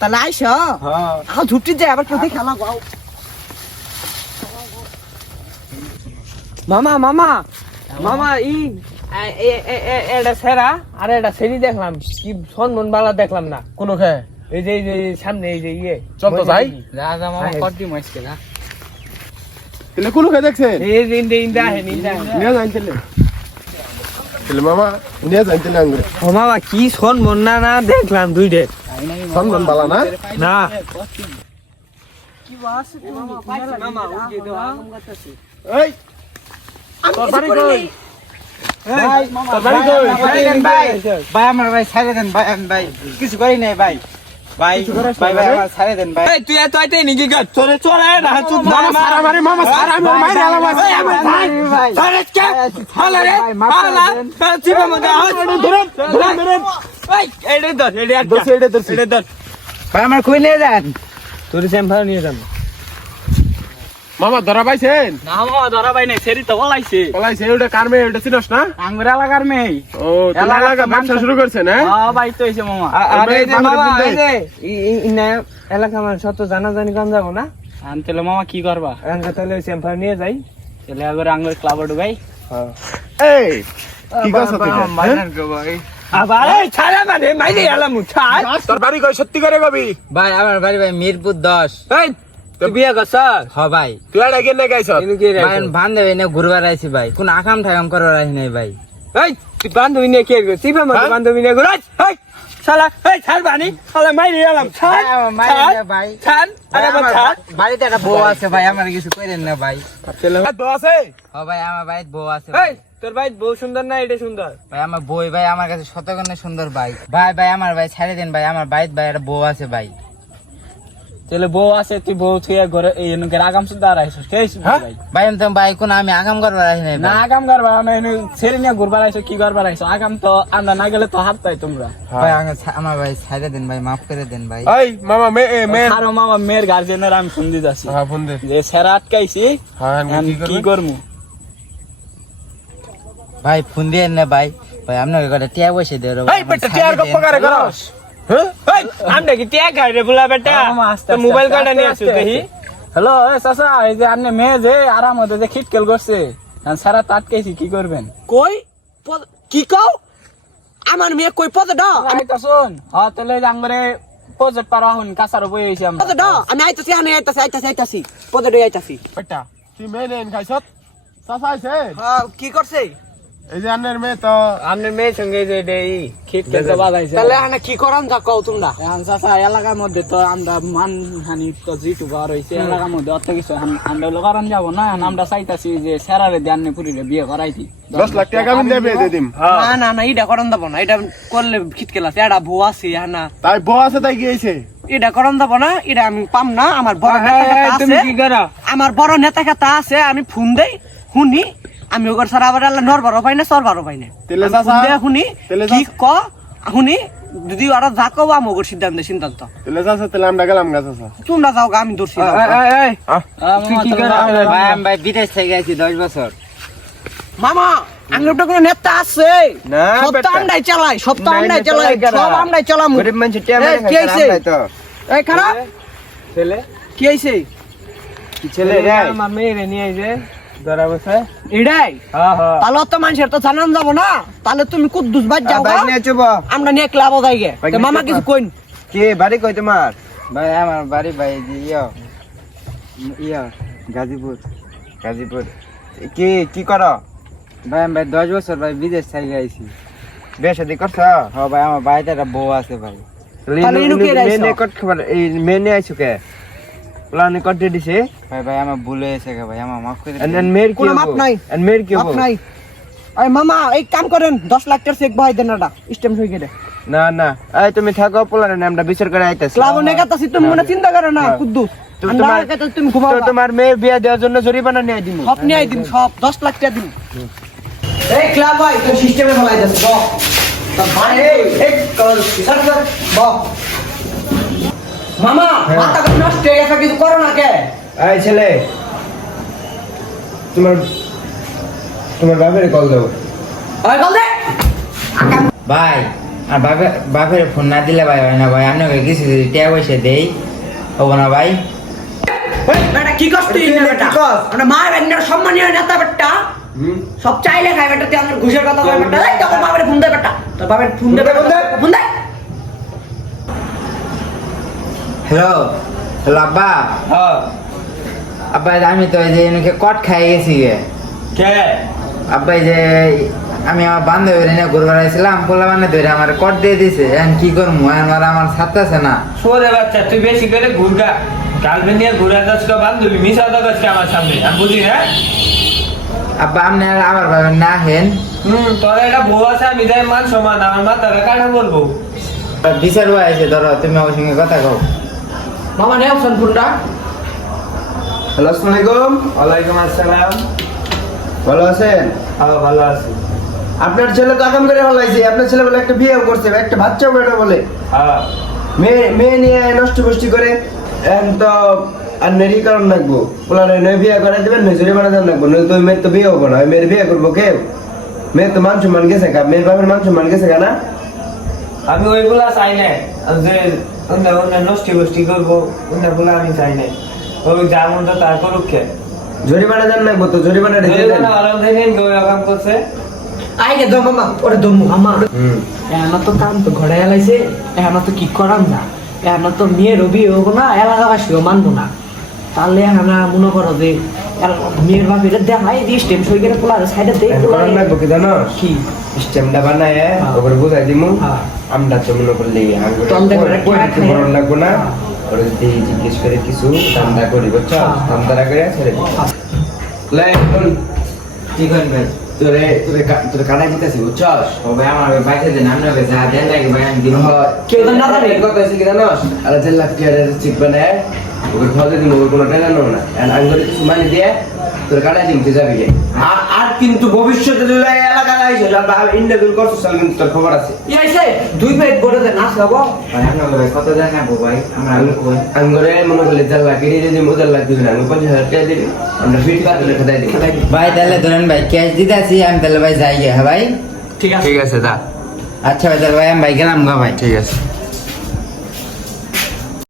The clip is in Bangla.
তাহলে আইসো আও ঝুটি যায় আবার প্রতি খেলা গাও মামা মামা মামা এটা সেরা আর এটা সেরি দেখলাম কি সনমন বালা দেখলাম না কোন খে এই যে সামনে এই যে চল তো যাই রাজা মামা কটি মাইছে না তেলে কোন খে দেখছেন এই ইন্দা নিয়ে যাই তেলে মামা নিয়ে যাই তেলে আঙ্গুরে ও মামা কি সনমন না দেখলাম দুইটে সনমন বালা না না কি বাস মামা ওই যে তো আম গাছছে এই তোর বাড়ি কই ভাই মামা ভাই আমার ভাই ছাড়ে দেন ভাই আমি ভাই কিছু করি নাই ভাই ভাই আমার ছাড়ে দেন ভাই তুই এত আইতে নিকি গা চলে চলে না চুপ মামা সারা আমি মাইরে আলাম ভাই ছাড়ে কে হালা রে হালা চিপা মগা ধরেন ভাই এইটা ধর এইটা ধর ভাই আমার কই নিয়ে যান তোর চেম্বার নিয়ে যান মামা ধরা পাইছেন না মামা ধরা পাই নাই সেরি তো বলাইছে ওটা কার মেয়ে ওটা চিনস না আঙ্গুর এলাকার মেয়ে ও তোর এলাকা ব্যবসা শুরু করছে না হ্যাঁ ভাই তো এসে মামা আরে এই যে মামা এই যে ইনা এলাকা মানে সত্য জানাজানি কম যাব না আনতেলে মামা কি করবা আঙ্গুর তাহলে চেম্বার নিয়ে যাই তাহলে আবার আঙ্গুর ক্লাবে ঢুকাই হ্যাঁ এই কি কথা তুই মাইনার গো ভাই আবার এই ছাড়া মানে মাইরে এলাম ছাড় তোর বাড়ি কই সত্যি করে কবি ভাই আমার বাড়ি ভাই মিরপুর 10 এই তুই বিয়ে করছ হ্যাঁ ভাই তুই এটা কেন গাইছ ভাই বান্ধবী এনে ঘুরবার আইছি ভাই কোন আকাম ঠাকাম করবার আইছি নাই ভাই এই তুই বান্ধবী নিয়ে কি করছিস চিপা মত বান্ধবী নিয়ে ঘুরাই এই শালা এই ছাড় বানি শালা মাইরে এলাম ছাড় ভাই ছাড় আরে ছাড় বাড়িতে একটা বউ আছে ভাই আমার কিছু কইরেন না ভাই বউ আছে হ্যাঁ ভাই আমার বাড়িতে বউ আছে এই তোর ভাই বউ সুন্দর না এটা সুন্দর ভাই আমার বই ভাই আমার কাছে শতগুণে সুন্দর ভাই ভাই আমার ভাই ছাড়ে দেন ভাই আমার বাড়িতে ভাই একটা বউ আছে ভাই তাহলে বউ আছে তুই বউ থুয়া ঘরে এই নকে আগাম সুন্দর আইছস কেস ভাই ভাই ভাই কোন আমি আকাম করবার আইছি নাই না আগাম করবা আমি ছেড়ে নিয়ে ঘুরবার আইছো কি করবার আইছো আগাম তো আমরা না গেলে তো হাত পাই তোমরা ভাই আমার ভাই ছাড়ে দেন ভাই মাফ করে দেন ভাই এই মামা মে আর মামা মেয়ের গার্জিয়ানের আমি ফোন দিতে আছি হ্যাঁ ফোন দে যে সেরা আটকাইছি হ্যাঁ আমি কি করমু ভাই ফোন দিয়েন না ভাই ভাই আপনাকে কটা টিয়া বসে দেও রে এই বেটা টিয়ার গপ্প করে করস হ্যাঁ এই আমরা কি টিয়া খাই রে বুলা বেটা তো মোবাইল কার্ড নিয়ে আসো দেখি হ্যালো এ চাচা এই যে আপনি মেয়ে যে আরাম হতে যে খিটকেল করছে সারা আটকাইছি কি করবেন কই কি কও আমার মেয়ে কই পদে ড আইতা শুন হ্যাঁ তাহলে আঙ্গরে প্রজেক্ট পারা হন কাছার বই হইছি আমরা পদে ড আমি আইতাছি পদে ড আইতাছি বেটা তুই মেয়ে নেন খাইছ চাচা আইছে হ্যাঁ কি করছে এই যে আন্নের মেয়ে তো আপনি মেয়ের সঙ্গে যে এই খিটকেল তো বাজাইছে তাহলে আনা কি করান তা কও তোমরা এখন চাচা এলাকার মধ্যে তো আমরা মানহানি তো জিটু বার হয়েছে এলাকার মধ্যে অত কিছু আমরা লোকারণ যাবো না আমরা চাইতাছি যে সেরারে দেয়ান্নে পুরিরে বিয়ে করাইতি 10 লাখ টাকা আমি দেবে দিয়ে দিম না এটা করান দেব না এটা করলে খিটকেল আছে এটা বউ আছে না তাই বউ আছে তাই গিয়েছে এটা করান দেব না এটা আমি পাম না আমার বড় নেতা তুমি আছে কি করো আমার বড় নেতা খাতা আছে আমি ফোন দেই শুনি আমি ওগর সারা আবার নরবারও পাই না সরবারও পাই না তেলে চাচা শুনি কি ক শুনি যদি আরো যা কব আমি ওগর সিদ্ধান্ত তেলে চাচা তেলে আমরা গেলাম গা চাচা তোমরা যাও আমি দর্শি তুই কি করো ভাই আমি ভাই বিদেশ থেকে আইছি 10 বছর মামা আঙ্গুরটা কোনো নেতা আছে না সপ্তাহ আমরাই চালাই সব আমরাই চালাম গরিব মানুষ টিয়া এই, কি হইছে? এই খারাপ ছেলে কি হইছে কি ছেলে রে আমার মেয়ে নিয়ে আইছে ধরা বসে এটাই হ্যাঁ হ্যাঁ তাহলে তো মানুষের তো জানান যাবো না তাহলে তুমি কুদ্দুস বাদ যাও গা। আমরা নিয়ে ক্লাব যাই গে তো মামা কিছু কইন কে বাড়ি কই তোমার ভাই আমার বাড়ি ভাই গাজীপুর কি করো ভাই আমি ভাই 10 বছর ভাই বিদেশ থেকে আইছি বিয়ে শাদী করছ হ্যাঁ ভাই আমার বাড়িতে একটা বউ আছে ভাই তাহলে ইনু কে রাইছো? মেনে কট খবর এই মেনে আইছো কে প্লানে কট দিছে ভাই আমার ভুলে এসে গে ভাই আমার মাফ করে এন্ড দেন মের কি কোনো মাপ নাই। এন্ড মের কি বাপ নাই এই মামা এই কাম করেন 10 লাখ টাকা চেক বহাই দেন না স্টেম হই গেলে না এই তুমি থাকো প্লানে আমরা বিচার করে আইতাছি ক্লাব নেগাতাছি তুমি মনে চিন্তা করো না কুদ্দুস তুমি ঘুমাও তো তোমার মেয়ের বিয়ে দেওয়ার জন্য জরিমানা নিয়ে দিমু সব নিয়ে দিন সব 10 লাখ টাকা দিন এই ক্লাব ভাই তো সিস্টেমে ফলাই দেন বাহ মামা মাথা কত নষ্ট হয়ে গেছে কিছু করো না কে এই ছেলে তোমার বাবার কল দাও ওই কল দে ভাই আর বাপের ফোন না দিলে ভাই হয় না ভাই, আপনাকে কিছু যদি টাকা পয়সা দেই হবো না ভাই? বেটা কি কষ্ট বেটা আমরা মা ব্যাংকের সম্মানীয় নেতা বেটা সব চাইলে খাই বেটা, তুই আমার ঘুষের কথা বল বেটা। এই তখন বাবার ফোন দে বেটা, তোর বাবার ফোন দে ফোন দে। হ্যালো হ্যালো আব্বা, আব্বা আমি তো এই যে এনেকে কট খাই গেছি গে। কে আব্বা এই যে আমি আমার বান্ধবীর নিয়ে ঘুরবার আইছিলাম, পোলা মানে ধরে আমার কট দিয়ে দিছে, এখন কি করবো? আমার ছাড়তেছে না। সোরে বাচ্চা, তুই বেশি করে ঘুরগা, গার্লফ্রেন্ড নিয়ে ঘুরে যাচ্ছ বান্ধবী মিশা দাচ্ছ আমার সামনে, আমি বুঝি না। আব্বা আপনি আর আবার ভাবেন না হেন, তোর একটা বউ আছে, আমি যাই মান সমান, আমার মাথাটা কাটা বলবো। বিচার হয়েছে, ধরো তুমি আমার সঙ্গে কথা কও। মামা নেও ফোন ফোনটা। হ্যালো, আসসালামু আলাইকুম। ওয়ালাইকুম আসসালাম। ভালো আছেন? হ্যাঁ ভালো আছি। আপনার ছেলে তো আকাম করে ফেলাইছে। আপনার ছেলে বলে একটা বিয়ে করছে, একটা বাচ্চাও বেটা বলে হ্যাঁ মেয়ে নিয়ে নষ্ট বষ্টি করে। এখন তো আর নেরি কারণ লাগবো, ওনারে নয় বিয়ে করে দেবেন, নয় জরিমানা দেন লাগবো, নয় তো ওই মেয়ের তো বিয়ে হবো না। ওই মেয়ের বিয়ে করবো কেউ? মেয়ের তো মান সম্মান গেছে গা, মেয়ের বাপের মান সম্মান গেছে গা না? আমি ওইগুলা চাই না, যে অন্য অন্য নষ্টি গোষ্ঠী করবো ওগুলা আমি চাই না। ওই যার মধ্যে তার করুক কে, জরিমানা দেন লাগবো তো, জরিমানা রেখে দেন। কাম করছে। আইগে দম মামা, ওরে দম মামা। এখন তো কাম তো ঘরে এলাইছে, এখন তো কি করাম না, এখন তো মেয়ের বিয়ে হবো না, এলাকাবাসীও মানবো না। তাহলে আমরা মনে করো যে মেয়ের বাপিটা দেখাই দিয়ে স্টেপ সই করে পোলার সাইডে দেই। করার লাগবো কি জানো? কি স্টেমটা বানায় ওপরে বুঝাই দিমু। আমরা তো মনে করলে বড় লাগবো না, ওরা যদি জিজ্ঞেস করে কিছু ধান্দা করি, বুঝছো? ধান্দা করে ছেড়ে দিই। কি করেন ভাই? তোরে কাটাই দিতেছি, বুঝছস? ভাই আমার বাইকে দেন, আপনাকে যা দেন লাগে ভাই আমি দিব। কেউ তো না জানে। কথা হয়েছে কি জানোস? আর 1.5 লাখ টাকার চেক বানায় ওকে খাওয়াতে দিব, ওর কোনো টাকা নেবো না। আঙ্গুরে কিছু মানি দিয়ে তোর কাটাই দিন, তুই যাবি গে। আর কিন্তু ভবিষ্যতে এলাকায় আইসো, ইন্টারভিউ করছিস, কিন্তু তোর খবর আছে। ইয়াইছে 2 প্লেট বড় দে নাচ গাবো। ভাই আপনাকে ভাই কত দেন না ভাই? আমরা আঙ্গুরে মনে করলে 1.5 লাখ এড়িয়ে যদি 1.5 লাখ দিবি না, আমি 50,000 টাকা দিবি, আমরা ফিট করে খেদাই দিই। ভাই তাহলে ধরেন ভাই ক্যাশ দিতে আসি আমি, তাহলে ভাই যাই গে। হ্যাঁ ভাই ঠিক আছে ঠিক আছে, দা। আচ্ছা ভাই, তাহলে ভাই আমি ভাই গেলাম গা ভাই। ঠিক আছে।